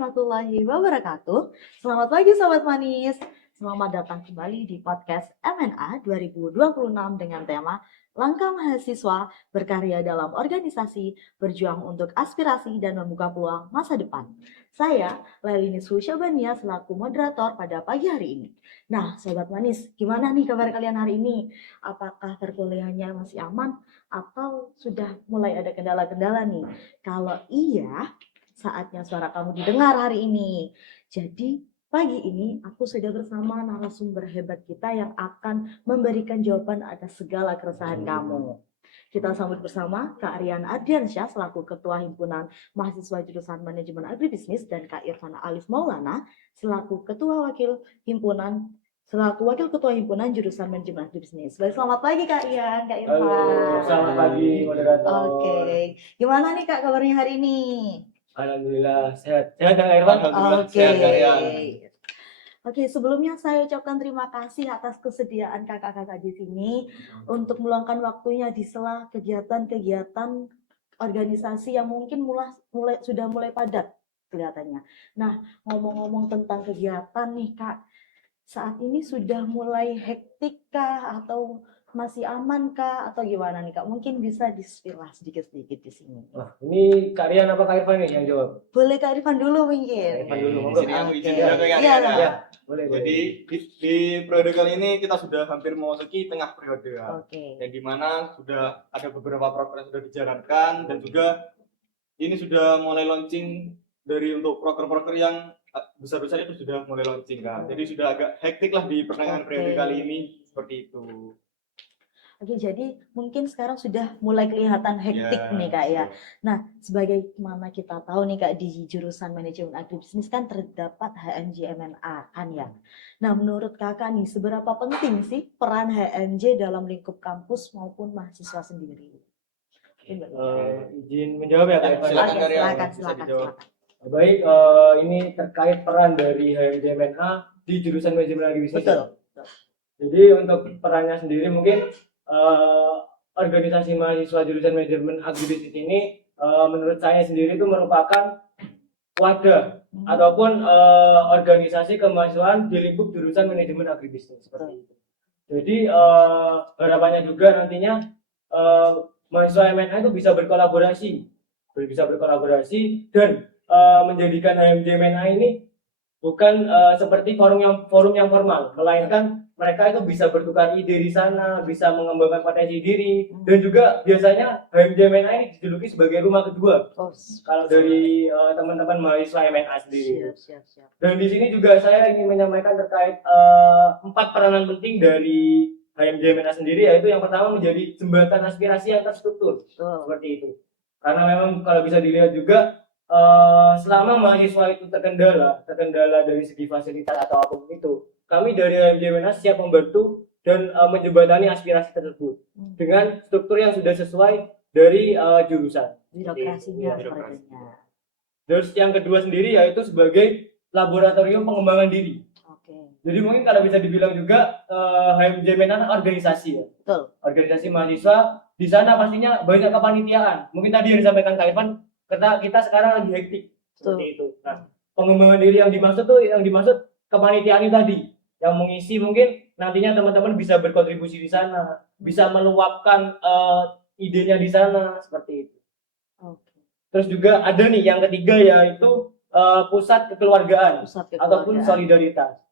warahmatullahi wabarakatuh. Selamat pagi Sobat Manis. Selamat datang kembali di podcast MNA 2026 dengan tema Langkah Mahasiswa Berkarya dalam Organisasi, Berjuang untuk Aspirasi dan Membuka Peluang Masa Depan. Saya, Lelinis Husyabania, selaku moderator pada pagi hari ini. Nah, Sobat Manis, gimana nih kabar kalian hari ini? Apakah perkuliahannya masih aman atau sudah mulai ada kendala-kendala nih? Kalau iya, saatnya suara kamu didengar hari ini. Jadi pagi ini aku sudah bersama narasumber hebat kita yang akan memberikan jawaban atas segala keresahan kamu. Kita sambut bersama Kak Rian Ardiansyah selaku Ketua Himpunan Mahasiswa Jurusan Manajemen Agribisnis dan Kak Irfan Alif Maulana selaku Wakil Ketua Himpunan Jurusan Manajemen Agribisnis. Baik, selamat pagi Kak Rian, Kak Irfan. Halo, selamat pagi moderator. Oke, gimana nih Kak kabarnya hari ini? Alhamdulillah sehat. Sehat Kak Irfan? Oke, sebelumnya saya ucapkan terima kasih atas kesediaan kakak-kakak di sini untuk meluangkan waktunya di sela kegiatan-kegiatan organisasi yang mungkin sudah mulai padat kelihatannya. Nah, ngomong-ngomong tentang kegiatan nih Kak, saat ini sudah mulai hektik kah atau masih aman kah atau gimana nih Kak? Mungkin bisa di-spill sedikit-sedikit di sini. Wah, ini Kak Rian apa Kak Irfan nih yang jawab? Boleh Kak Irfan dulu mungkin. Irfan dulu, Di sini aku izin juga ya. Iya. Boleh. Jadi di periode kali ini kita sudah hampir memasuki tengah periode ya. Oke. Yang dimana sudah ada beberapa program yang sudah dijalankan dan juga ini sudah mulai launching dari untuk proker-proker yang besar-besar itu sudah mulai launching kan. Jadi sudah agak hektik lah di pertengahan periode kali ini seperti itu. Oke, jadi mungkin sekarang sudah mulai kelihatan hektik nih Kak ya. Nah, sebagaimana kita tahu nih Kak, di jurusan manajemen agribisnis kan terdapat HMJ MNA kan ya. Nah, menurut Kakak nih, seberapa penting sih peran HMJ dalam lingkup kampus maupun mahasiswa sendiri? Izin menjawab ya Kak Irfan? Silakan. Baik, ini terkait peran dari HMJ MNA di jurusan manajemen agribisnis. Betul. Jadi untuk perannya sendiri mungkin organisasi mahasiswa jurusan manajemen agribisnis ini menurut saya sendiri itu merupakan wadah ataupun organisasi kemahasiswaan di lingkup jurusan manajemen agribisnis seperti itu. Jadi harapannya juga nantinya mahasiswa MNA itu bisa berkolaborasi dan menjadikan HMJ MNA ini bukan seperti forum yang formal, melainkan mereka itu bisa bertukar ide di sana, bisa mengembangkan potensi diri, dan juga biasanya HMJ MNA ini dijuluki sebagai rumah kedua. Kalau dari teman-teman mahasiswa MNA sendiri. Siap. Dan di sini juga saya ingin menyampaikan terkait 4 peranan penting dari HMJ MNA sendiri, yaitu yang pertama menjadi jembatan aspirasi yang terstruktur. Seperti itu. Karena memang kalau bisa dilihat juga selama mahasiswa itu terkendala dari segi fasilitas atau apapun itu, kami dari HMJ MNA siap membantu dan menjembatani aspirasi tersebut dengan struktur yang sudah sesuai dari jurusan. Birokrasinya. Terus yang kedua sendiri yaitu sebagai laboratorium pengembangan diri. Jadi mungkin kalau bisa dibilang juga HMJ MNA organisasi ya. Betul. Organisasi mahasiswa, di sana pastinya banyak kepanitiaan. Mungkin tadi yang disampaikan Kak Irfan, karena kita sekarang lagi hektik seperti itu. Nah, pengembangan diri yang dimaksud kepanitiaan itu tadi, yang mengisi mungkin nantinya teman-teman bisa berkontribusi di sana, bisa meluapkan idenya di sana seperti itu. Terus juga ada nih yang ketiga yaitu pusat kekeluargaan ataupun solidaritas.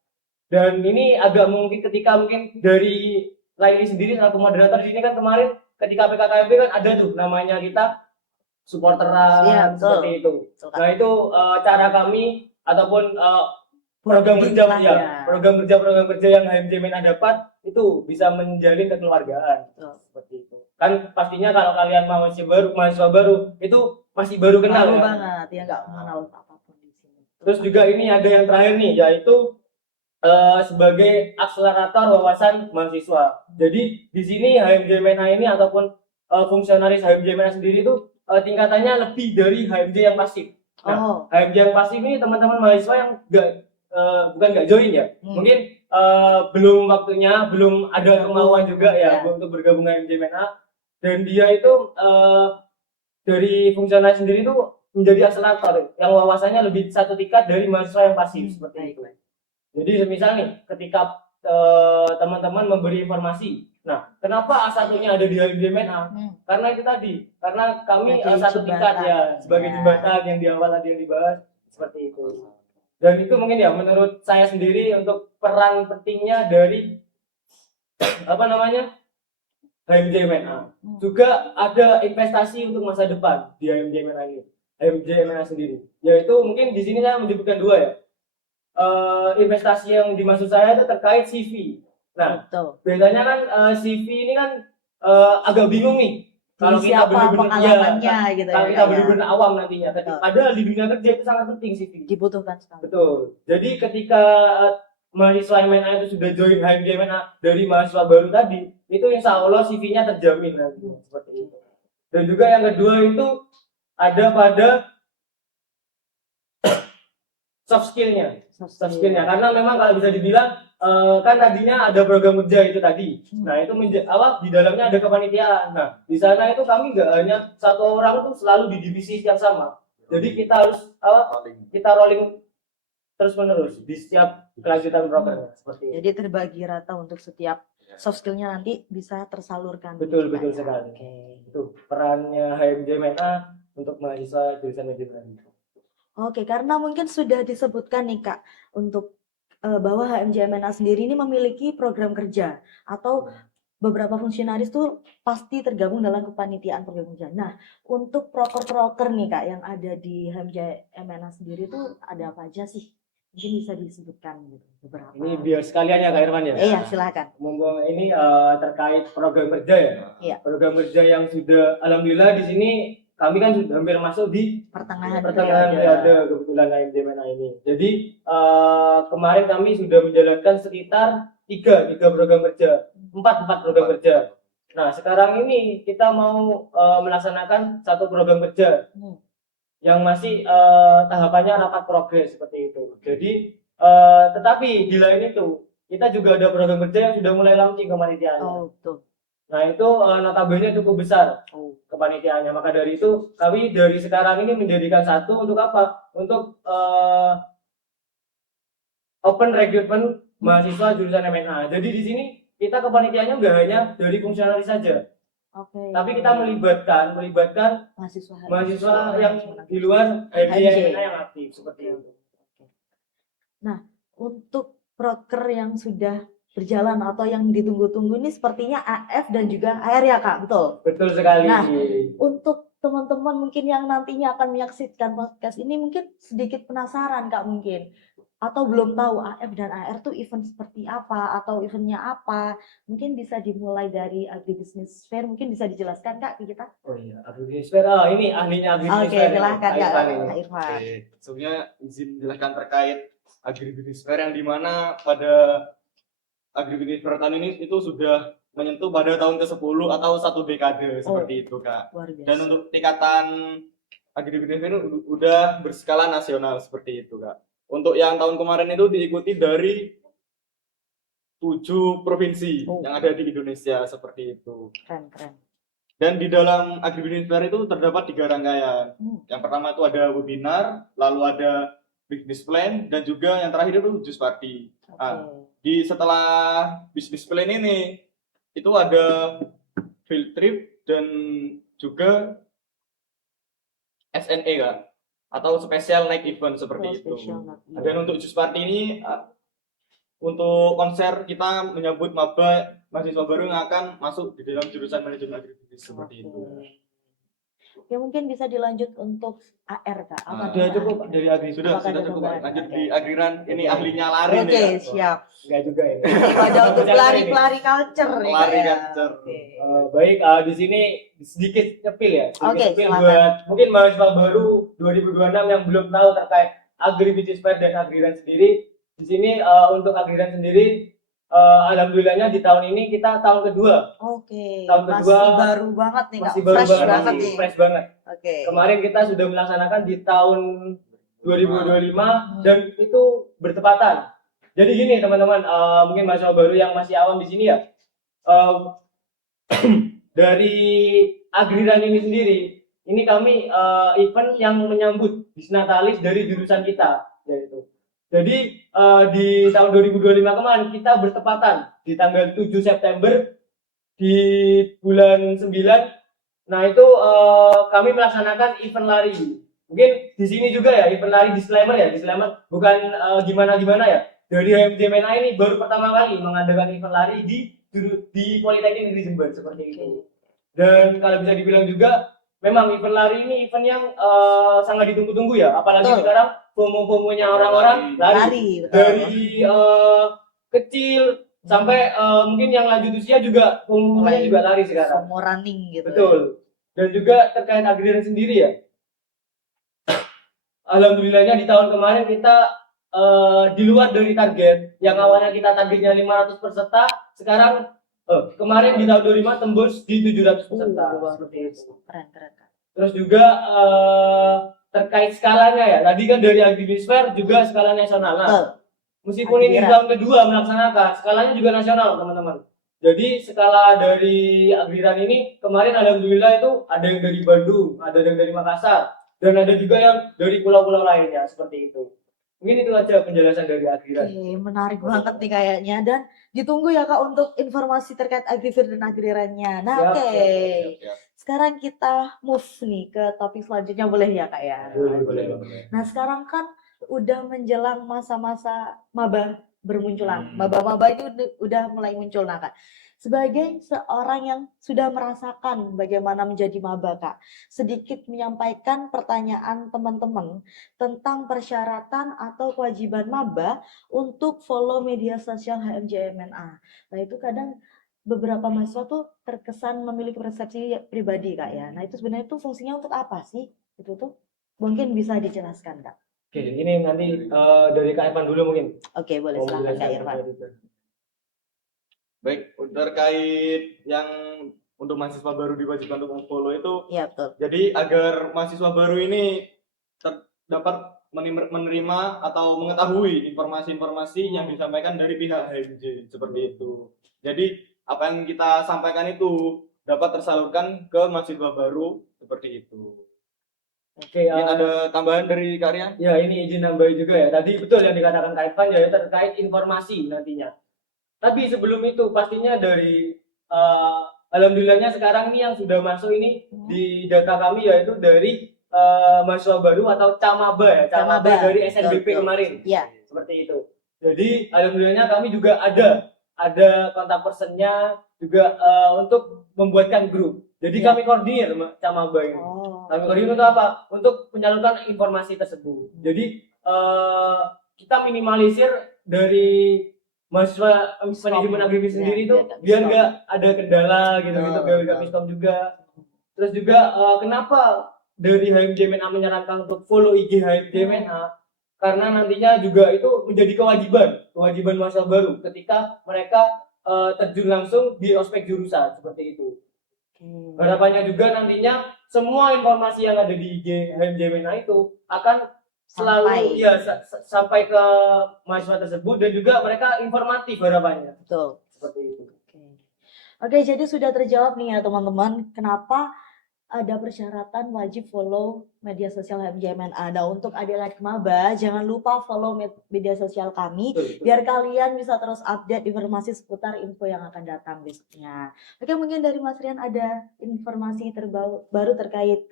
Dan ini agak mungkin ketika dari Laili sendiri selaku moderator di sini kan kemarin ketika PKKMB kan ada tuh namanya kita supporteran seperti itu. Nah itu cara kami ataupun program kerja yang HMJ MNA dapat itu bisa menjalin kekeluargaan seperti itu. Kan pastinya kalau kalian mahasiswa baru itu masih baru kenal ya. Banget ya, nggak mengenal apapun di sini. Terus juga ini ada yang terakhir nih yaitu sebagai akselerator wawasan mahasiswa. Jadi di sini HMJ MNA ini ataupun fungsionaris HMJ MNA sendiri itu tingkatannya lebih dari HMJ yang pasif. Nah, HMJ yang pasif ini teman-teman mahasiswa yang bukan nggak join ya, mungkin belum waktunya, belum ada kemauan juga ya untuk bergabung HMJ MNA. Dan dia itu dari fungsionaris sendiri itu menjadi akselerator yang wawasannya lebih satu tingkat dari mahasiswa yang pasif seperti itu. Jadi misal nih ketika teman-teman memberi informasi, nah kenapa A1-nya ada di HMJMNA? Karena itu tadi, karena kami Sebagai satu tingkat jembatan. ya, sebagai Ya. jembatan yang di awal tadi yang dibahas seperti itu. Dan itu mungkin ya menurut saya sendiri untuk peran pentingnya dari apa namanya HMJMNA. Juga ada investasi untuk masa depan di HMJMNA ini, HMJMNA sendiri. Yaitu mungkin di sini saya menyebutkan dua ya. Investasi yang dimaksud saya itu terkait CV. Nah, Betul. biasanya kan CV ini kan agak bingung nih. Kalau Jadi kita siapa benar-benar pengalamannya gitu kalau ya. kita Kak, ya. benar-benar awam nantinya. Betul. Padahal di dunia kerja itu sangat penting CV. Dibutuhkan sekali. Betul. Jadi ketika mahasiswa MNA itu sudah join HMJMNA dari mahasiswa baru tadi, itu insya Allah CV-nya terjamin nanti seperti itu. Dan juga yang kedua itu ada pada soft skill-nya. Soft skill-nya karena memang kalau bisa dibilang kan tadinya ada program kerja itu tadi. Nah, itu di dalamnya ada kepanitiaan. Nah, di sana itu kami nggak hanya satu orang tuh selalu di divisi yang sama. Jadi kita harus kita rolling terus menerus di setiap kelanjutan program seperti itu. Jadi terbagi rata untuk setiap soft skill-nya nanti bisa tersalurkan. Betul Kak, ya. sekali. Oke. Itu perannya HMJMNA untuk mahasiswa jurusan manajemen. Oke, karena mungkin sudah disebutkan nih Kak untuk bahwa HMJMNA sendiri ini memiliki program kerja atau beberapa fungsionaris tuh pasti tergabung dalam kepanitiaan program kerja. Nah, untuk proker-proker nih Kak yang ada di HMJMNA sendiri tuh ada apa aja sih? Mungkin bisa disebutkan gitu beberapa. Ini biar sekalian ya Kak Irfan ya. Iya, silakan. Mumpung ini terkait program kerja ya. Iya. Program kerja yang sudah alhamdulillah di sini kami kan sudah hampir masuk di Pertengahan periode kebetulan HMJMNA ini. Jadi kemarin kami sudah menjalankan sekitar tiga program kerja, empat program kerja. Nah, sekarang ini kita mau melaksanakan satu program kerja yang masih tahapannya rapat progres seperti itu. Jadi tetapi di lain itu kita juga ada program kerja yang sudah mulai launching kepanitiaannya. Oh, betul. Nah, itu notabene cukup besar kepanitiaannya. Maka dari itu kami dari sekarang ini menjadikan satu untuk apa? Untuk open recruitment mahasiswa jurusan MNA. Jadi di sini kita kepanitiaannya nggak hanya dari fungsionalis saja. Oke. Tapi kita melibatkan mahasiswa yang di luar HMJMNA yang aktif seperti itu. Nah, untuk proker yang sudah berjalan atau yang ditunggu-tunggu ini sepertinya AF dan juga AR ya Kak, betul? Betul sekali. Nah, untuk teman-teman mungkin yang nantinya akan menyaksikan podcast ini mungkin sedikit penasaran Kak mungkin atau belum tahu AF dan AR tuh event seperti apa atau eventnya apa, mungkin bisa dimulai dari Agribusiness Fair, mungkin bisa dijelaskan Kak ke kita? Oh iya, Agribusiness Fair. ini ahlinya Agribusiness Oke, Fair. silahkan Kak Irfan. Irfan. Oke, sebelumnya izin jelaskan terkait Agribusiness Fair yang dimana pada Agribusiness Fair tahun ini itu sudah menyentuh pada tahun ke-10 atau satu dekade seperti itu Kak. Luar biasa. Dan untuk tingkatan Agribusiness Fair udah berskala nasional seperti itu Kak. Untuk yang tahun kemarin itu diikuti dari 7 provinsi yang ada di Indonesia seperti itu. Keren. Dan di dalam Agribusiness Fair itu terdapat 3 rangkaian. Yang pertama itu ada webinar, lalu ada business plan, dan juga yang terakhir itu juice party. Nah, setelah business plan ini itu ada field trip dan juga SNE Kak, atau special night event seperti itu. Dan untuk juice party ini untuk konser kita menyambut maba mahasiswa baru yang akan masuk di dalam jurusan manajemen agribisnis seperti itu. Ya mungkin bisa dilanjut untuk AR Kak. Sudah cukup dari Agri. Sudah cukup. Lanjut di Agriran. Ini ahlinya lari nih. Oke, siap. Enggak juga ya. Pada untuk pelari culture nih. Lari Kak, ya. culture. Baik, di sini sedikit nyepil ya. Oke, Nyepil silakan. buat mungkin mahasiswa baru 2026 yang belum tahu terkait Agribusiness Fair dan Agriran sendiri. Di sini untuk Agriran sendiri alhamdulillahnya di tahun ini kita tahun kedua. Oke. Tahun kedua masih baru banget nih Kak. Masih baru Fresh banget, banget masih nih. fresh banget. Oke. Kemarin kita sudah melaksanakan di tahun 2025 dan itu bertepatan. Jadi gini teman-teman, mungkin mahasiswa baru yang masih awam di sini ya. Dari Agriran ini sendiri ini kami event yang menyambut Disnatalis dari jurusan kita, yaitu. Jadi di tahun 2025 kemarin kita bertepatan di tanggal 7 September di bulan 9. Nah itu kami melaksanakan event lari. Mungkin di sini juga ya event lari disclaimer bukan gimana ya. Dari HMJMNA ini baru pertama kali mengadakan event lari di Politeknik Negeri Jember seperti itu. Dan kalau bisa dibilang juga memang event lari ini event yang sangat ditunggu-tunggu ya, apalagi Betul. sekarang FOMO-FOMO-nya orang-orang lari. Betul. Dari kecil sampai mungkin yang lanjut usia juga FOMO-nya juga lari sekarang. Mau running gitu. Betul. Dan juga terkait agrarian sendiri ya. Alhamdulillahnya di tahun kemarin kita di luar dari target. Yang awalnya kita targetnya 500 peserta, sekarang kemarin di tahun 2005 tembus di 700 peserta. Seperti itu. Keren. Terus juga terkait skalanya ya. Tadi kan dari Agribiosfer juga skala nasional. Nah, meskipun ini tahun kedua melaksanakan, skalanya juga nasional, teman-teman. Jadi skala dari Agriran ini kemarin alhamdulillah itu ada yang dari Bandung, ada yang dari Makassar, dan ada juga yang dari pulau-pulau lainnya seperti itu. Mungkin itu aja penjelasan dari Agriran. Oke, menarik banget nih kayaknya, dan ditunggu ya Kak untuk informasi terkait Agrifir dan Agrirannya. Nah, Siap, oke. Siap. Sekarang kita move nih ke topik selanjutnya, boleh ya Kak ya? Boleh. Nah, sekarang kan udah menjelang masa-masa maba bermunculan. Maba-maba itu udah mulai muncul. Nah, Kak, sebagai seorang yang sudah merasakan bagaimana menjadi maba, Kak, sedikit menyampaikan pertanyaan teman-teman tentang persyaratan atau kewajiban maba untuk follow media sosial HMJMNA. Nah, itu kadang beberapa mahasiswa tuh terkesan memiliki persepsi pribadi, Kak ya. Nah, itu sebenarnya tuh fungsinya untuk apa sih? Itu tuh mungkin bisa dijelaskan, Kak. Oke, ini nanti dari Kak Irfan dulu mungkin. Oke, boleh silakan Kak Irfan. Baik, terkait yang untuk mahasiswa baru diwajibkan untuk follow itu, Iya, betul. jadi agar mahasiswa baru ini dapat menerima atau mengetahui informasi-informasi yang disampaikan dari pihak HMJ seperti itu. Jadi apa yang kita sampaikan itu dapat tersalurkan ke mahasiswa baru seperti itu. Oke, Mungkin ada tambahan dari Kak Rian? ya ini izin nambahin juga ya. Tadi betul yang dikatakan Kak Irfan ya terkait informasi nantinya. Tapi sebelum itu pastinya dari alhamdulillahnya sekarang ini yang sudah masuk ini di data kami yaitu dari mahasiswa baru atau camaba ya, camaba dari SNBP betul. kemarin. Iya. Seperti itu. Jadi alhamdulillahnya kami juga ada kontak personnya juga untuk membuatkan grup. Jadi Iya. kami koordinir camaba ini. Oh. Kami koordinir untuk apa? Untuk penyaluran informasi tersebut. Jadi kita minimalisir dari mahasiswa manajemen agribis sendiri itu biar nggak ada kendala gitu-gitu, biar nggak miskom juga. Terus juga kenapa dari HMJMNA menyarankan untuk follow IG HMJMNA? Karena nantinya juga itu menjadi kewajiban mahasiswa baru ketika mereka terjun langsung di ospek jurusan seperti itu. Harapannya juga nantinya semua informasi yang ada di IG HMJMNA itu akan selalu sampai ke mahasiswa tersebut dan juga mereka informatif harapannya. Betul. Seperti itu. Oke, jadi sudah terjawab nih ya teman-teman, kenapa ada persyaratan wajib follow media sosial HMJMNA. Nah, untuk adik-adik maba, jangan lupa follow media sosial kami, biar kalian bisa terus update informasi seputar info yang akan datang besoknya. Oke, mungkin dari Mas Rian ada informasi terbaru terkait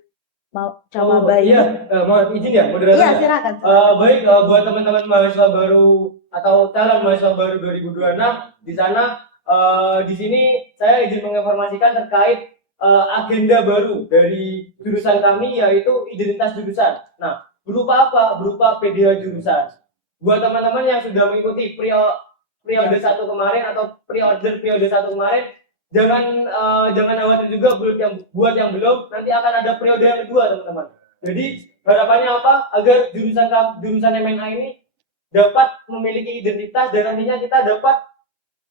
camaba ini. Iya, mohon izin ya moderator. Iya, silakan. Baik, buat teman-teman mahasiswa baru atau calon mahasiswa baru 2026 di sana, di sini saya izin menginformasikan terkait agenda baru dari jurusan kami yaitu identitas jurusan. Nah, berupa apa? Berupa PDH jurusan. Buat teman-teman yang sudah mengikuti periode 1 kemarin atau pre-order periode 1 kemarin, jangan khawatir juga buat yang belum, nanti akan ada periode yang kedua, teman-teman. Jadi, harapannya apa? Agar jurusan MNA ini dapat memiliki identitas dan nantinya kita dapat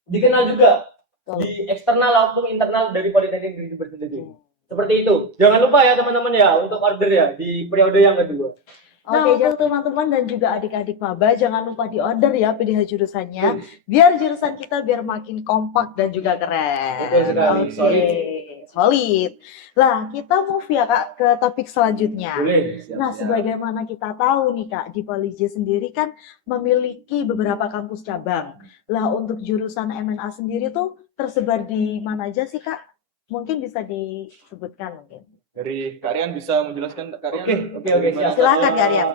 dikenal juga di eksternal maupun internal dari Politeknik Negeri Jember sendiri. Seperti itu. Jangan lupa ya teman-teman ya untuk order ya di periode yang kedua. Oke, jadi teman-teman dan juga adik-adik maba jangan lupa di order ya PDH jurusannya, biar jurusan kita biar makin kompak dan juga keren. Betul sekali. Oke. solid. Lah, kita move ya Kak ke topik selanjutnya. Boleh. Nah, sebagaimana kita tahu nih Kak, di Polij sendiri kan memiliki beberapa kampus cabang. Lah, untuk jurusan M&A sendiri tuh tersebar di mana aja sih Kak? Mungkin bisa disebutkan mungkin. Dari Kak Rian bisa menjelaskan Kak Rian? Oke, siap. Silakan, Kak Rian.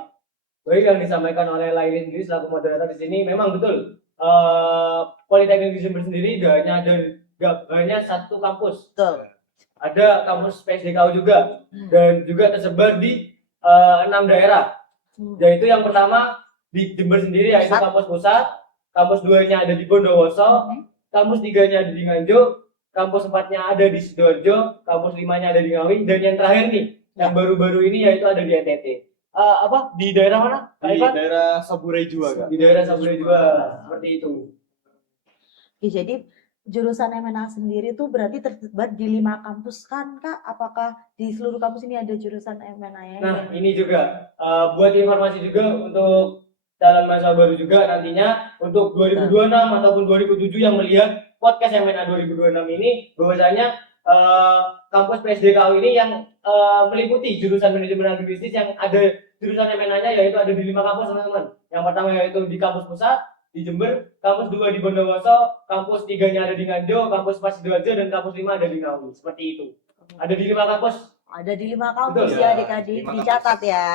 Baik, yang disampaikan oleh Laili sendiri selaku moderator di sini memang betul. Politeknik di Jember sendiri gak hanya satu kampus. Betul. Ada kampus PSDKU juga dan juga tersebar di 6 daerah. Yaitu yang pertama di Jember sendiri yaitu kampus pusat, kampus 2-nya ada di Bondowoso, kampus 3-nya ada di Nganjuk, kampus 4-nya ada di Sidoarjo, kampus 5-nya ada di Ngawi, dan yang terakhir nih yang baru-baru ini yaitu ada di NTT. Di daerah mana? Di daerah Saburai juga, Kak. Di daerah Saburai juga, seperti itu. Oke, jadi jurusan M&A sendiri tuh berarti tersebar di 5 kampus kan Kak? Apakah di seluruh kampus ini ada jurusan M&A ya? Nah, ini juga buat informasi juga untuk calon mahasiswa baru juga nantinya untuk 2026 ataupun 2007 yang melihat podcast M&A 2026 ini bahwasanya kampus PSDKU ini yang meliputi jurusan manajemen agribisnis yang ada jurusan M&A-nya yaitu ada di 5 kampus teman-teman. Yang pertama yaitu di kampus pusat di Jember, kampus 2 di Bondowoso, kampus 3-nya ada di Nganjuk, kampus 4 Sidoarjo, dan kampus 5 ada di Ngawi. Seperti itu. Ada di 5 kampus. Ada di 5 kampus. Betul, ya, ya, adik-adik, 5 dicatat ya.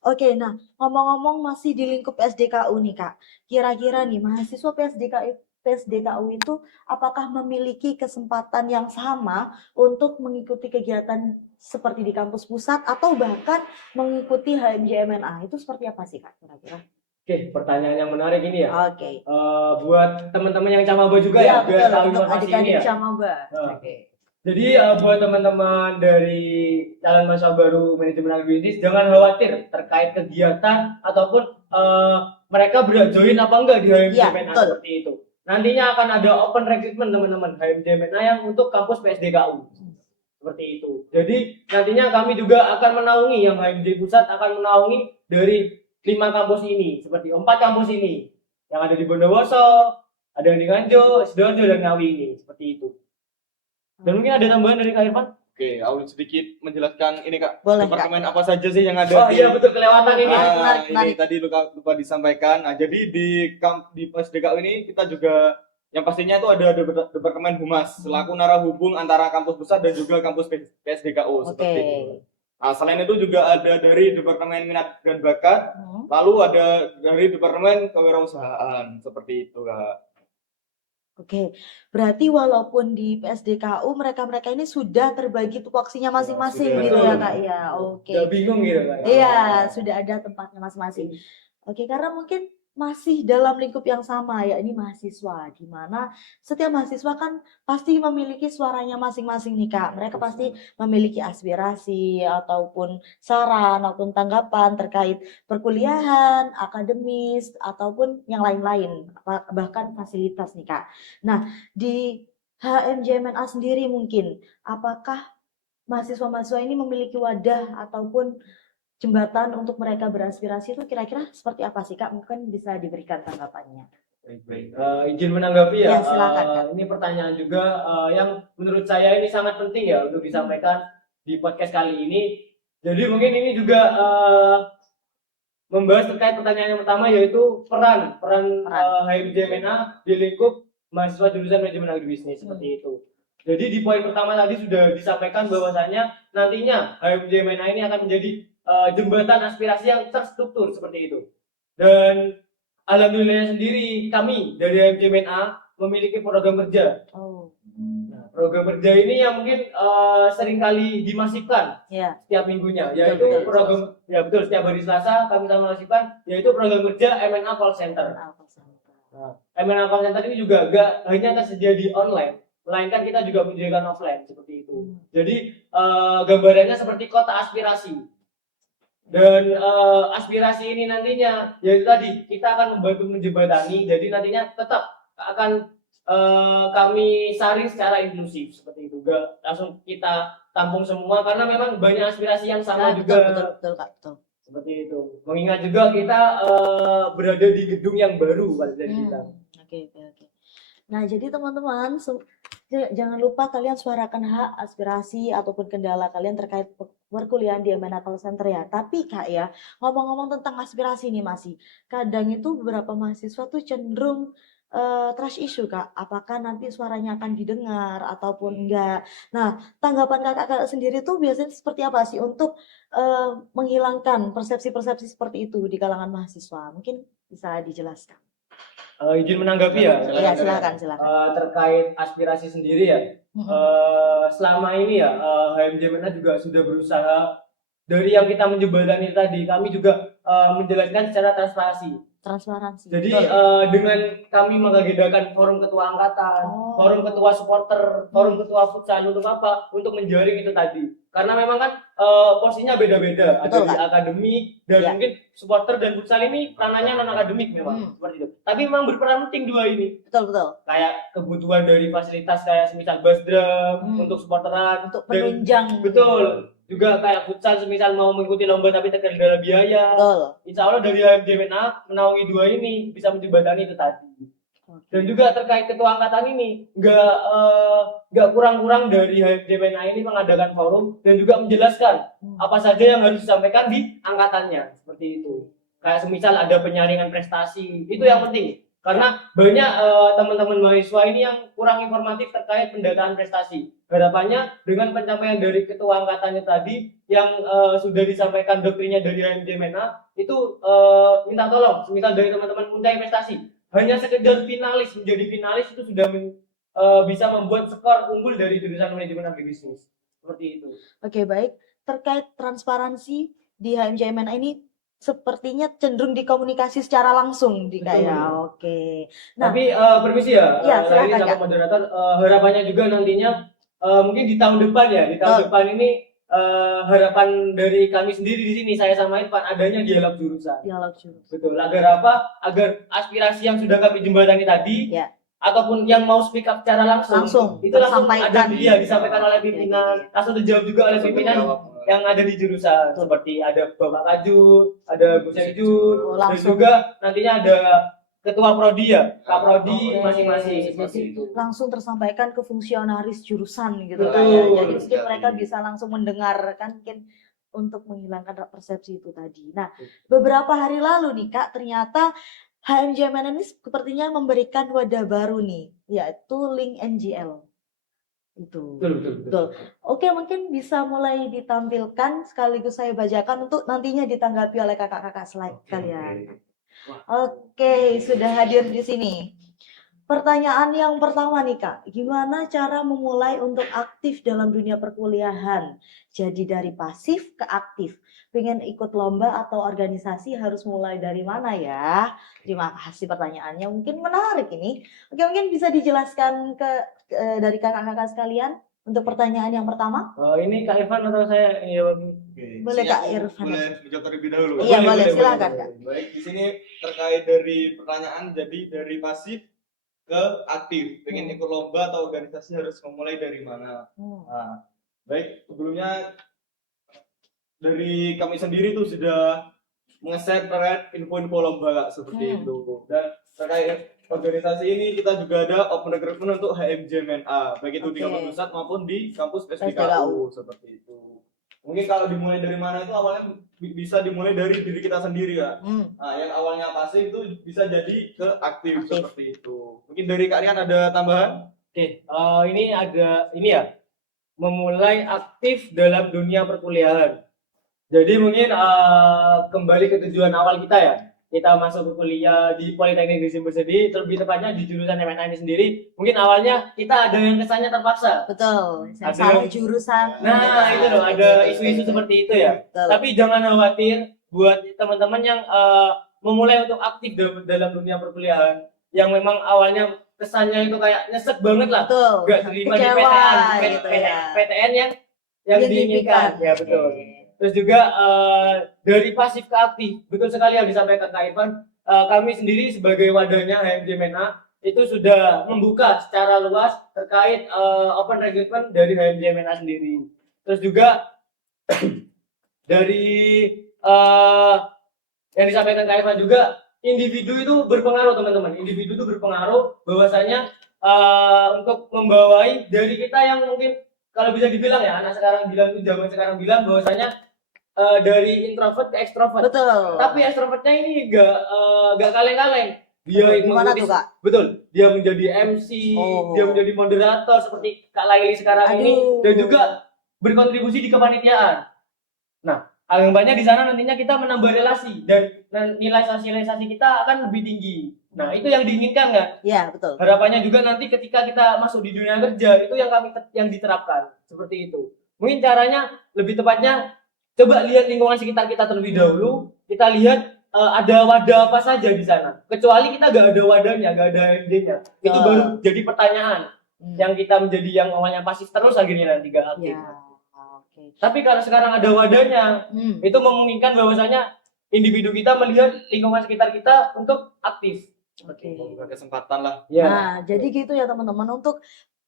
Oke, nah ngomong-ngomong masih di lingkup SDKU nih Kak. Kira-kira nih mahasiswa PSDKU itu apakah memiliki kesempatan yang sama untuk mengikuti kegiatan seperti di kampus pusat atau bahkan mengikuti HMJ M&A? Itu seperti apa sih Kak kira-kira? Oke, pertanyaan yang menarik ini ya. Oke. Buat teman-teman yang camaba juga Iya, ya, biar betul, tahu untuk informasi ini adik-adik ya. camaba. Nah. Oke. Jadi buat teman-teman dari calon mahasiswa baru manajemen agribisnis jangan khawatir terkait kegiatan ataupun mereka join apa enggak di HMJ Iya, M&A betul. seperti itu. Nantinya akan ada open recruitment teman-teman HMJ M&A yang untuk kampus PSDKU. Seperti itu. Jadi nantinya kami juga akan menaungi yang HMJ pusat akan menaungi dari 5 kampus ini, seperti 4 kampus ini yang ada di Bondowoso, ada yang di Nganjuk, Sidoarjo, dan Ngawi ini, seperti itu. Dan mungkin ada tambahan dari Kak Irfan? Oke, aku sedikit menjelaskan ini Kak. Boleh, Departemen apa saja sih yang ada Oh iya betul, kelewatan ini. Menarik, ini menarik. tadi lupa disampaikan. Nah, jadi di PSDKU ini kita juga yang pastinya itu ada Departemen Humas selaku narahubung antara kampus pusat dan juga kampus PSDKU seperti itu. Nah, selain itu juga ada dari Departemen Minat dan Bakat, lalu ada dari Departemen Kewirausahaan seperti itu Kak. Oke, berarti walaupun di PSDKU mereka-mereka ini sudah terbagi tupoksinya masing-masing sudah. gitu ya Betul. Kak ya. Oke. Gak bingung gitu Kak. Iya, sudah ada tempatnya masing-masing. Oke, karena mungkin masih dalam lingkup yang sama ya, ini mahasiswa, di mana setiap mahasiswa kan pasti memiliki suaranya masing-masing nih Kak. Mereka pasti memiliki aspirasi ataupun saran ataupun tanggapan terkait perkuliahan, akademis ataupun yang lain-lain, bahkan fasilitas nih Kak. Nah, di HMJ M&A sendiri mungkin apakah mahasiswa-mahasiswa ini memiliki wadah ataupun jembatan untuk mereka beraspirasi itu kira-kira seperti apa sih Kak? Mungkin bisa diberikan tanggapannya. Baik. Izin menanggapi ya. Ya, silakan, Kak. Ini pertanyaan juga yang menurut saya ini sangat penting ya untuk disampaikan di podcast kali ini. Jadi mungkin ini juga membahas terkait pertanyaan yang pertama yaitu peran HMJ M&A di lingkup mahasiswa jurusan manajemen agribisnis seperti itu. Jadi di poin pertama tadi sudah disampaikan bahwasanya nantinya HMJ M&A ini akan menjadi jembatan aspirasi yang terstruktur seperti itu. Dan alhamdulillah sendiri kami dari HMJ M&A memiliki program kerja. Nah, program kerja ini yang mungkin seringkali dimasifkan setiap minggunya, yaitu program setiap hari Selasa kami memasifkan yaitu program kerja M&A Call Center. Nah, M&A Call Center ini juga gak hanya tersedia di online, melainkan kita juga menyediakan offline seperti itu. Jadi gambarannya seperti kota aspirasi. Dan aspirasi ini nantinya yaitu tadi kita akan membantu menjembatani, jadi nantinya tetap akan kami saring secara inklusif seperti itu, gak langsung kita tampung semua karena memang banyak aspirasi yang sama juga. Betul Kak, betul. Seperti itu. Mengingat juga kita berada di gedung yang baru pada dari kita. Oke. Nah, jadi teman-teman Jangan lupa kalian suarakan hak, aspirasi ataupun kendala kalian terkait perkuliahan di MNA Call Center ya. Tapi Kak ya, ngomong-ngomong tentang aspirasi nih masih, kadang itu beberapa mahasiswa tuh cenderung trash issue Kak. Apakah nanti suaranya akan didengar ataupun enggak. Nah, tanggapan kakak sendiri tuh biasanya seperti apa sih untuk menghilangkan persepsi-persepsi seperti itu di kalangan mahasiswa? Mungkin bisa dijelaskan. Izin menanggapi ya. Iya, silakan. Terkait aspirasi sendiri ya. Selama ini ya HMJ Mena juga sudah berusaha dari yang kita menjembatani tadi, kami juga menjelaskan secara transparansi. Jadi dengan kami mengagendakan forum ketua angkatan, forum ketua supporter, forum ketua futsal untuk apa? Untuk menjaring itu tadi. Karena memang kan porsinya beda-beda, ada di akademik dan mungkin supporter dan futsal ini ranahnya non akademik memang seperti itu. Tapi memang berperan penting dua ini. Betul. Kayak kebutuhan dari fasilitas kayak semisal bass drum untuk supporteran, untuk penunjang. Betul. Juga kayak futsal semisal mau mengikuti lomba tapi terkendala biaya. Betul. Insya Allah dari HMJ Mena menaungi dua ini bisa menjembatani itu tadi. Dan juga terkait ketua angkatan ini nggak kurang-kurang dari HMJ Mena ini mengadakan forum dan juga menjelaskan apa saja yang harus disampaikan di angkatannya seperti itu. Kayak semisal ada penyaringan prestasi itu yang penting. Karena banyak teman-teman mahasiswa ini yang kurang informatif terkait pendataan prestasi. Harapannya dengan pencapaian dari ketua angkatannya tadi yang sudah disampaikan doktrinnya dari HMJ Mena itu minta tolong, semisal dari teman-teman mencari prestasi, hanya sekedar menjadi finalis itu sudah bisa membuat skor unggul dari jurusan manajemen agribisnis. Seperti itu. Oke, baik. Terkait transparansi di HMJ Mena ini sepertinya cenderung dikomunikasi secara langsung di kayak. Oke. Nah, tapi permisi ya. Iya, silakan Kak. Moderator, harapannya juga nantinya mungkin di tahun depan ya. Di tahun depan ini harapan dari kami sendiri di sini saya sama Irfan adanya dialog jurusan. Betul. Agar apa? Agar aspirasi yang sudah kami jembatani tadi ataupun yang mau speak up secara langsung itu langsung ada disampaikan oleh pimpinan, langsung dijawab juga oleh pimpinan yang ada di jurusan. Seperti ada Bapak Kajut, ada Bu Sekjun, dan juga nantinya ada ketua prodi ya, Kak Prodi masing-masing seperti itu. Langsung tersampaikan ke fungsionaris jurusan gitu kan ya. Jadi mungkin mereka bisa langsung mendengarkan mungkin untuk menghilangkan persepsi itu tadi. Nah, beberapa hari lalu nih Kak, ternyata HMJ Mena ini sepertinya memberikan wadah baru nih, yaitu Link NGL. Itu. Betul. Oke, mungkin bisa mulai ditampilkan sekaligus saya bacakan untuk nantinya ditanggapi oleh kakak-kakak sekalian. Oke, sudah hadir di sini. Pertanyaan yang pertama nih Kak, gimana cara memulai untuk aktif dalam dunia perkuliahan? Jadi dari pasif ke aktif. Pengen ikut lomba atau organisasi harus mulai dari mana ya? Terima kasih pertanyaannya, mungkin menarik ini. Oke, mungkin bisa dijelaskan dari kakak-kakak sekalian untuk pertanyaan yang pertama. Ini Kak Irfan atau saya? Boleh Kak Irfan. Boleh menjawab terlebih dahulu. Iya, boleh silakan Kak. Baik, di sini terkait dari pertanyaan, jadi dari pasif ke aktif, pengen ikut lomba atau organisasi harus memulai dari mana? Nah, baik, sebelumnya dari kami sendiri tuh sudah nge-share terkait info-info lomba Kak, seperti itu. Dan terkait organisasi ini kita juga ada open recruitment untuk HMJ Mena, baik itu di kampus pusat maupun di kampus SDKU seperti itu. Mungkin kalau dimulai dari mana itu awalnya bisa dimulai dari diri kita sendiri ya. Nah, yang awalnya pasif itu bisa jadi ke aktif seperti itu. Mungkin dari kalian ada tambahan? Oke, ini ada ini ya. Memulai aktif dalam dunia perkuliahan. Jadi mungkin kembali ke tujuan awal kita ya. Kita masuk kuliah di Politeknik Negeri Simpersedi, terlebih tepatnya di jurusan MNA ini sendiri. Mungkin awalnya kita ada yang kesannya terpaksa. Betul. Salah jurusan. Nah, itu loh, ada isu-isu seperti itu ya. Betul. Tapi jangan khawatir buat teman-teman yang memulai untuk aktif dalam dunia perkuliahan, yang memang awalnya kesannya itu kayak nyesek banget lah. Betul. Gak terima di PTN yang diinginkan. Ya betul. Terus juga dari pasif ke aktif, betul sekali yang disampaikan Kak Irfan. Kami sendiri sebagai wadahnya HMJ Mena itu sudah membuka secara luas terkait open recruitment dari HMJ Mena sendiri. Terus juga dari yang disampaikan Kak Irfan juga, individu itu berpengaruh teman-teman. Individu itu berpengaruh bahwasanya untuk membawai dari kita yang mungkin kalau bisa dibilang ya anak sekarang bilang tuh zaman sekarang bilang bahwasanya dari introvert ke ekstrovert. Betul. Tapi ekstrovertnya ini gak kaleng-kaleng. Dia Betul. Gimana mengikuti- tuh, Kak? Betul. Dia menjadi MC, Oh. dia menjadi moderator seperti Kak Laili sekarang ini Aduh. dan juga berkontribusi di kepanitiaan. Nah, harapannya di sana nantinya kita menambah relasi dan nilai sosialisasi kita akan lebih tinggi. Nah, itu yang diinginkan kan? Iya, betul. Harapannya juga nanti ketika kita masuk di dunia kerja itu yang diterapkan seperti itu. Mungkin caranya lebih tepatnya coba lihat lingkungan sekitar kita terlebih dahulu. Kita lihat ada wadah apa saja di sana. Kecuali kita gak ada wadahnya, gak ada HMD-nya. Itu baru jadi pertanyaan yang kita menjadi yang awalnya pasif terus akhirnya nanti gak aktif. Ya. Oke. Tapi kalau sekarang ada wadahnya, itu memungkinkan bahwasanya individu kita melihat lingkungan sekitar kita untuk aktif. Oke. Membuka kesempatan lah. Ya. Nah, jadi gitu ya teman-teman, untuk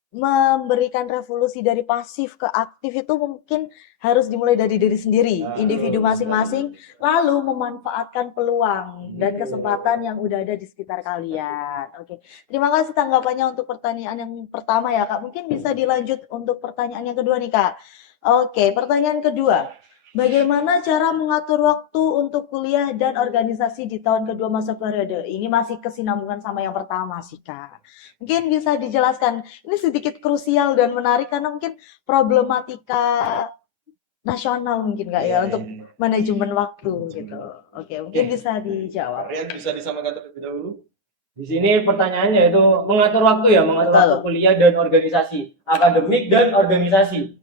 memberikan revolusi dari pasif ke aktif itu mungkin harus dimulai dari diri sendiri, Nah, individu betul, masing-masing, lalu memanfaatkan peluang dan kesempatan yang udah ada di sekitar kalian. Oke, terima kasih tanggapannya untuk pertanyaan yang pertama ya Kak. Mungkin bisa dilanjut untuk pertanyaan yang kedua nih Kak. Oke, pertanyaan kedua. Bagaimana cara mengatur waktu untuk kuliah dan organisasi di tahun kedua masa periode? Ini masih kesinambungan sama yang pertama sih Kak. Mungkin bisa dijelaskan. Ini sedikit krusial dan menarik karena mungkin problematika nasional mungkin Kak ya untuk manajemen waktu gitu. Oke, mungkin bisa dijawab. Rian bisa disampaikan terlebih dahulu. Di sini pertanyaannya itu mengatur waktu ya, mengatur Betul. waktu kuliah dan organisasi, akademik dan organisasi.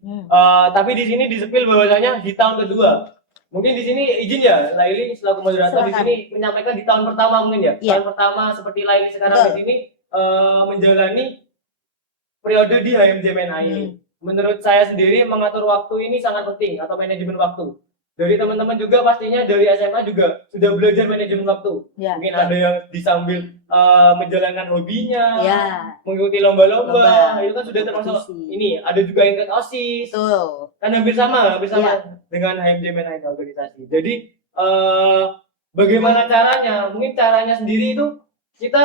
Tapi di sini disepil bahwasanya di tahun kedua. Mungkin di sini izin ya, Laili selaku moderator di Silakan. sini menyampaikan di tahun pertama mungkin ya. Iya. Tahun pertama seperti Laili sekarang Betul. di sini menjalani periode di HMJMNA ini. Menurut saya sendiri mengatur waktu ini sangat penting atau manajemen waktu. Dari teman-teman juga pastinya dari SMA juga sudah belajar manajemen waktu. Ya, Mungkin betul. ada yang disambil menjalankan hobinya, Ya, mengikuti lomba-lomba, Lomba, itu kan sudah termasuk kompetisi. ini. Ada juga yang ikut OSIS, betul. kan hampir sama Iya. dengan HMJMNA itu organisasi. Jadi bagaimana caranya? Mungkin caranya sendiri itu kita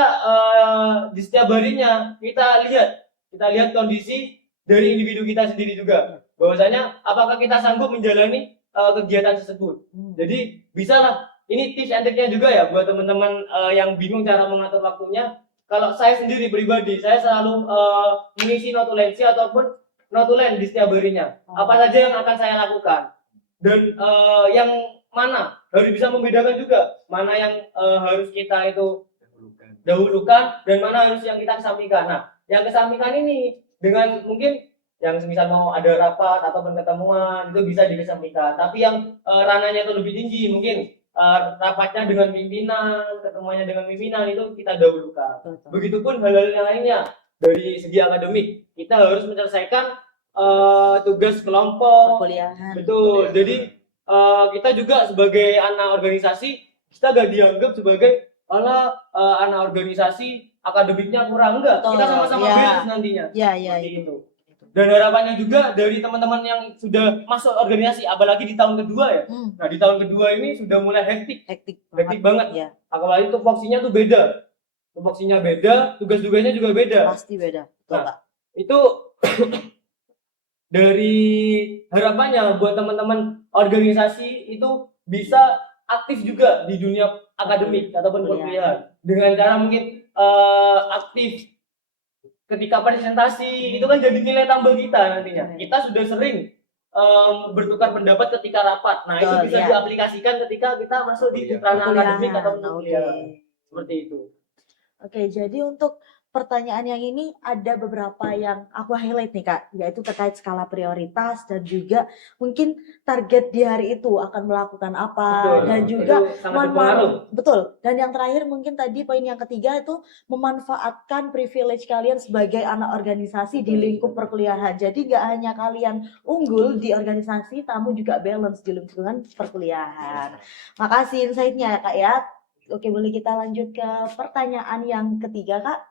di setiap harinya kita lihat kondisi dari individu kita sendiri juga. Bahwasanya apakah kita sanggup menjalani kegiatan tersebut. Jadi bisalah, ini tips and triknya juga ya buat teman-teman yang bingung cara mengatur waktunya. Kalau saya sendiri pribadi, saya selalu mengisi notulensi ataupun notulen di setiap harinya. Apa saja yang akan saya lakukan dan yang mana harus bisa membedakan juga mana yang harus kita itu dahulukan dan mana harus yang kita kesampingkan. Nah, yang kesampingkan ini dengan mungkin yang misal mau ada rapat ataupun ketemuan itu bisa dikesampingkan. Tapi yang ranahnya itu lebih tinggi, mungkin rapatnya dengan pimpinan, ketemuannya dengan pimpinan itu kita dahulukan. Betul. Begitupun hal-hal yang lainnya dari segi akademik, kita harus menyelesaikan tugas kelompok. Perkuliahan. Betul. Jadi kita juga sebagai anak organisasi kita gak dianggap sebagai anak organisasi akademiknya kurang, enggak. Betul. Kita sama-sama Ya. balance nantinya. Ya, ya, Seperti itu. itu. Dan harapannya juga dari teman-teman yang sudah masuk organisasi, apalagi di tahun kedua ya. Nah, di tahun kedua ini sudah mulai hektik Hektik banget. Ya, Apalagi tupoksinya tuh beda. Tupoksinya beda, tugas-tugasnya juga beda. pasti beda. Betul, Nah, Kak. Itu dari harapannya buat teman-teman organisasi itu bisa aktif juga di dunia akademik ataupun perkuliahan dengan cara mungkin aktif ketika presentasi. Itu kan jadi nilai tambah kita nantinya. Kita sudah sering bertukar pendapat ketika rapat. Nah, itu Betul, bisa ya. diaplikasikan ketika kita masuk di ranah akademik ataupun perkuliahan. Seperti itu. Oke, jadi untuk pertanyaan yang ini ada beberapa yang aku highlight nih Kak, yaitu terkait skala prioritas dan juga mungkin target di hari itu akan melakukan apa. Betul. Dan juga Itu sangat berpengaruh. betul. Dan yang terakhir mungkin tadi poin yang ketiga itu memanfaatkan privilege kalian sebagai anak organisasi di lingkup perkuliahan. Jadi gak hanya kalian unggul di organisasi, kamu juga balance di lingkungan perkuliahan. Makasih insight-nya ya Kak ya. Oke, boleh kita lanjut ke pertanyaan yang ketiga Kak.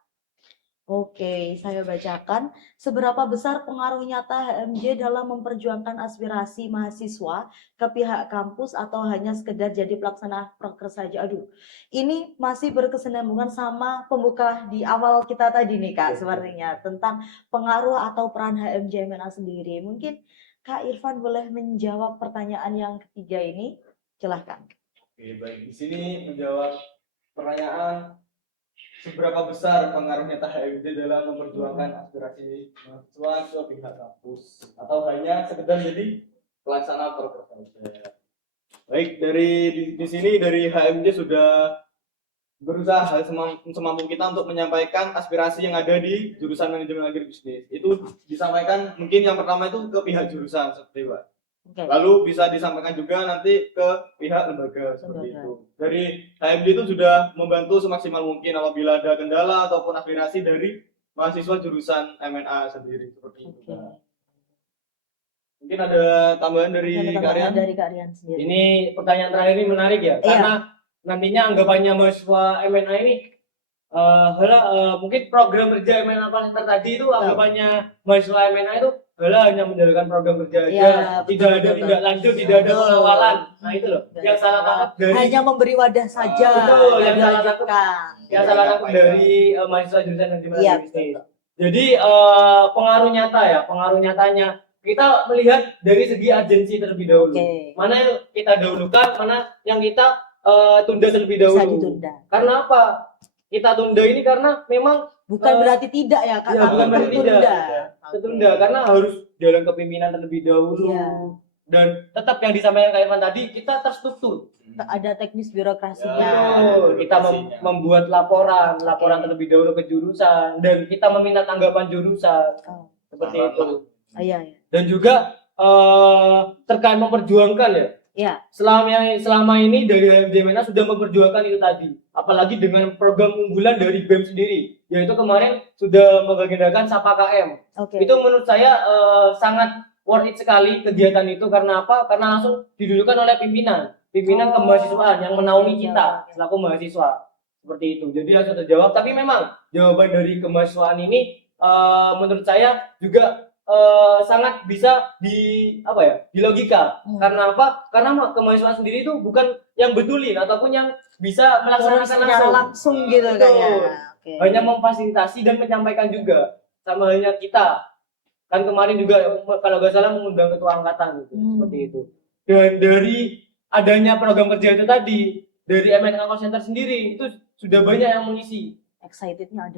Oke, saya bacakan. Seberapa besar pengaruh nyata HMJ dalam memperjuangkan aspirasi mahasiswa ke pihak kampus atau hanya sekedar jadi pelaksana proker saja? Aduh, ini masih berkesinambungan sama pembuka di awal kita tadi nih Kak, sepertinya tentang pengaruh atau peran HMJ MNA sendiri. Mungkin Kak Irfan boleh menjawab pertanyaan yang ketiga ini? Silahkan. Oke, baik. Di sini menjawab pertanyaan seberapa besar pengaruhnya HMJ dalam memperjuangkan aspirasi mahasiswa ke pihak kampus atau hanya sekedar jadi pelaksana program saja. Baik, di sini dari HMJ sudah berusaha semampu kita untuk menyampaikan aspirasi yang ada di jurusan manajemen agribisnis. Itu disampaikan mungkin yang pertama itu ke pihak jurusan seperti Pak. Oke. Lalu bisa disampaikan juga nanti ke pihak lembaga seperti itu. Dari HMJ itu sudah membantu semaksimal mungkin apabila ada kendala ataupun aspirasi dari mahasiswa jurusan MNA sendiri seperti itu. Mungkin ada tambahan dari Kak Rian? Dari Kak Rian sendiri. Ini pertanyaan terakhir ini menarik ya, karena nantinya anggapannya mahasiswa MNA ini mungkin program kerja MNA Pasenter tadi itu anggapannya mahasiswa MNA itu hanya menjalankan program kerja aja, tidak ada tindak lanjut, tidak ada pengawalan. Nah itu loh, yang salah tangkap dari hanya memberi wadah saja. Betul, yang salah tangkap dari mahasiswa jurusan manajemen agribisnis. Jadi pengaruh nyatanya kita melihat dari segi urgensi terlebih dahulu. Mana yang kita dahulukan, mana yang kita tunda terlebih dahulu. Bisa ditunda. Karena apa? Kita tunda ini karena memang bukan berarti tidak ya Kak, bukan berarti tidak. Tertunda karena harus jalan kepemimpinan terlebih dahulu. Dan tetap yang disampaikan Kak Irfan tadi, kita terstruktur. Ada teknis birokrasinya. Kita membuat laporan terlebih dahulu ke jurusan dan kita meminta tanggapan jurusan. Seperti itu. Iya. Dan juga terkait memperjuangkan ya. Iya. Selama ini dari HMJ MNA sudah memperjuangkan itu tadi. Apalagi dengan program unggulan dari BEM sendiri, yaitu kemarin sudah mengagendakan Sapa KM. Itu menurut saya sangat worth it sekali kegiatan itu. Karena apa? Karena langsung didudukan oleh pimpinan kemahasiswaan yang menaungi kita selaku mahasiswa. Seperti itu. Jadi langsung terjawab. Tapi memang jawaban dari kemahasiswaan ini menurut saya juga sangat bisa di logika. Karena apa? Karena kemahasiswaan sendiri itu bukan yang betulin ataupun yang bisa melaksanakan langsung gitu kayaknya. Hanya memfasilitasi dan menyampaikan juga. Sama halnya kita. Kan kemarin juga kalau nggak salah mengundang ketua angkatan gitu. Seperti itu. Dan dari adanya program kerja itu tadi, dari MNA Call Center sendiri itu sudah banyak yang mengisi. Excitednya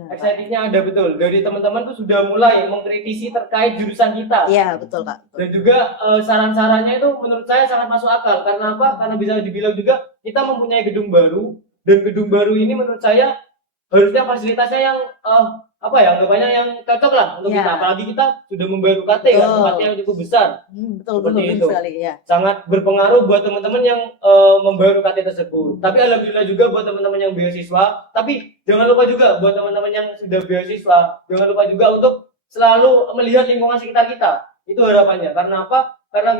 ada betul. Dari teman-teman tuh sudah mulai mengkritisi terkait jurusan kita. Iya betul Kak. Dan juga saran-sarannya itu menurut saya sangat masuk akal. Karena apa? Karena bisa dibilang juga kita mempunyai gedung baru, dan gedung baru ini menurut saya harusnya fasilitasnya yang anggapannya yang cocok lah untuk kita. Apalagi kita sudah membayar UKT kan, tempatnya yang cukup besar. Betul itu. Sekali, ya. Sangat berpengaruh buat teman-teman yang membayar UKT tersebut. Tapi alhamdulillah juga buat teman-teman yang beasiswa. Tapi jangan lupa juga buat teman-teman yang sudah beasiswa, jangan lupa juga untuk selalu melihat lingkungan sekitar kita. Itu harapannya. Karena apa? Karena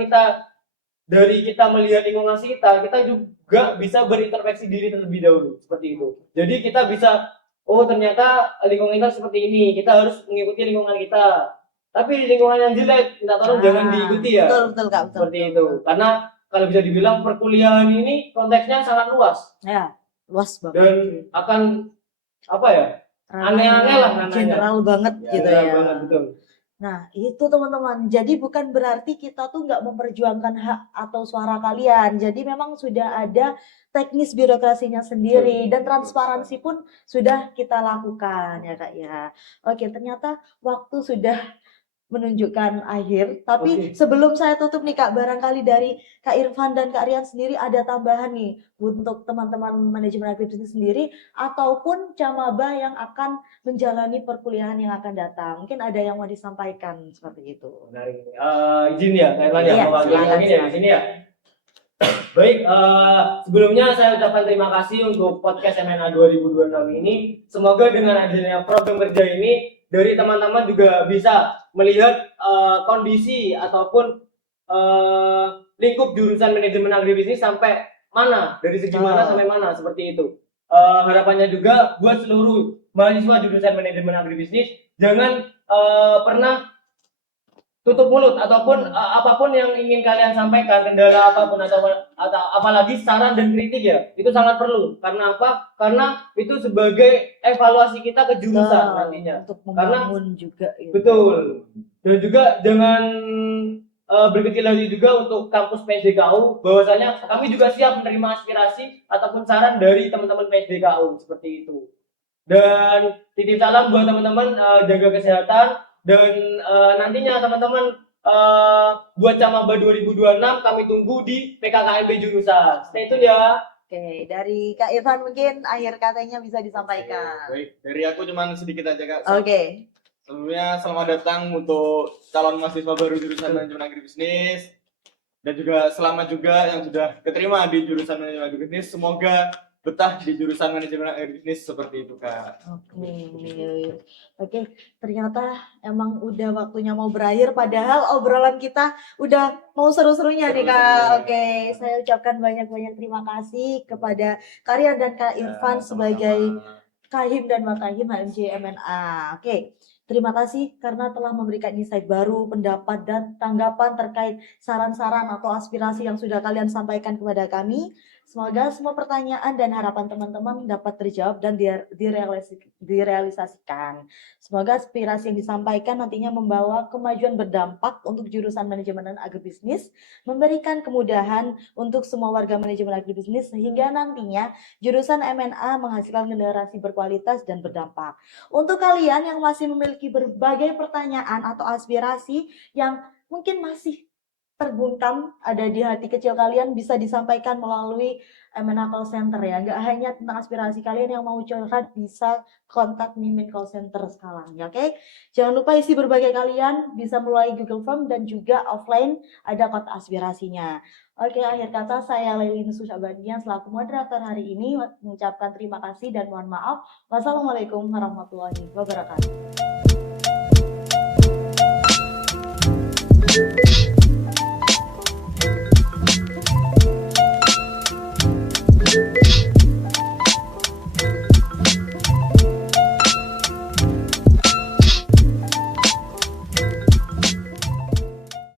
dari kita melihat lingkungan sekitar, kita juga bisa berintrospeksi diri terlebih dahulu. Seperti itu. Jadi kita bisa, oh ternyata lingkungan kita seperti ini, kita harus mengikuti lingkungan kita. Tapi lingkungan yang jelek, minta tolong jangan diikuti ya. Betul Kak. Seperti itu. Karena kalau bisa dibilang perkuliahan ini konteksnya sangat luas. Ya, luas banget. Dan akan aneh-aneh lah namanya. General banget gitu ya. General banget, betul. Nah itu teman-teman, jadi bukan berarti kita tuh nggak memperjuangkan hak atau suara kalian. Jadi memang sudah ada teknis birokrasinya sendiri dan transparansi pun sudah kita lakukan ya Kak ya. Oke, ternyata waktu sudah menunjukkan akhir. Tapi sebelum saya tutup nih Kak, barangkali dari Kak Irfan dan Kak Rian sendiri ada tambahan nih untuk teman-teman manajemen agribisnis sendiri ataupun camaba yang akan menjalani perkuliahan yang akan datang. Mungkin ada yang mau disampaikan seperti itu. Menarik. Izin ya, Kak Irfan ya, mewakili ya di sini ya. Baik, sebelumnya saya ucapkan terima kasih untuk podcast MNA 2026 ini. Semoga dengan adanya program kerja ini dari teman-teman juga bisa melihat kondisi ataupun lingkup jurusan manajemen agribisnis sampai mana, dari segi mana sampai mana, seperti itu. Harapannya juga buat seluruh mahasiswa jurusan manajemen agribisnis jangan pernah tutup mulut ataupun apapun yang ingin kalian sampaikan, kendala apapun atau apalagi saran dan kritik ya, itu sangat perlu. Karena apa? Karena itu sebagai evaluasi kita ke jurusan nantinya. Untuk membangun juga. Gitu. Betul. Dan juga jangan berkecil hati juga untuk kampus PSDKU, bahwasanya kami juga siap menerima aspirasi ataupun saran dari teman-teman PSDKU seperti itu. Dan titip salam buat teman-teman, jaga kesehatan. Dan nantinya teman-teman buat Camaba 2026 kami tunggu di PKKMB jurusan. Stay tune ya. Oke, dari Kak Irfan mungkin akhir katanya bisa disampaikan. Baik, dari aku cuman sedikit aja Kak. Oke. Sebelumnya selamat datang untuk calon mahasiswa baru jurusan manajemen agribisnis, dan juga selamat juga yang sudah keterima di jurusan manajemen agribisnis. Semoga betah di jurusan manajemen agribisnis seperti itu Kak. Oke, ternyata emang udah waktunya mau berakhir, padahal obrolan kita udah mau seru-serunya nih Kak. Oke, saya ucapkan banyak-banyak terima kasih kepada Karya dan Kak Irfan sebagai Kahim dan Makahim HMJ MNA. Oke, terima kasih karena telah memberikan insight baru, pendapat dan tanggapan terkait saran-saran atau aspirasi yang sudah kalian sampaikan kepada kami. Semoga semua pertanyaan dan harapan teman-teman dapat terjawab dan direalisasikan. Semoga aspirasi yang disampaikan nantinya membawa kemajuan berdampak untuk jurusan manajemen dan agribisnis, memberikan kemudahan untuk semua warga manajemen agribisnis sehingga nantinya jurusan MNA menghasilkan generasi berkualitas dan berdampak. Untuk kalian yang masih memiliki berbagai pertanyaan atau aspirasi yang mungkin masih terbungkam ada di hati kecil kalian, bisa disampaikan melalui MNA Call Center ya. Nggak hanya tentang aspirasi kalian, yang mau curhat bisa kontak Mimin Call Center sekarang ya, oke? Jangan lupa isi berbagai kalian bisa melalui Google Form dan juga offline ada kotak aspirasinya. Oke, akhir kata saya Lelin Susyabanian selaku moderator hari ini mengucapkan terima kasih dan mohon maaf. Wassalamualaikum warahmatullahi wabarakatuh.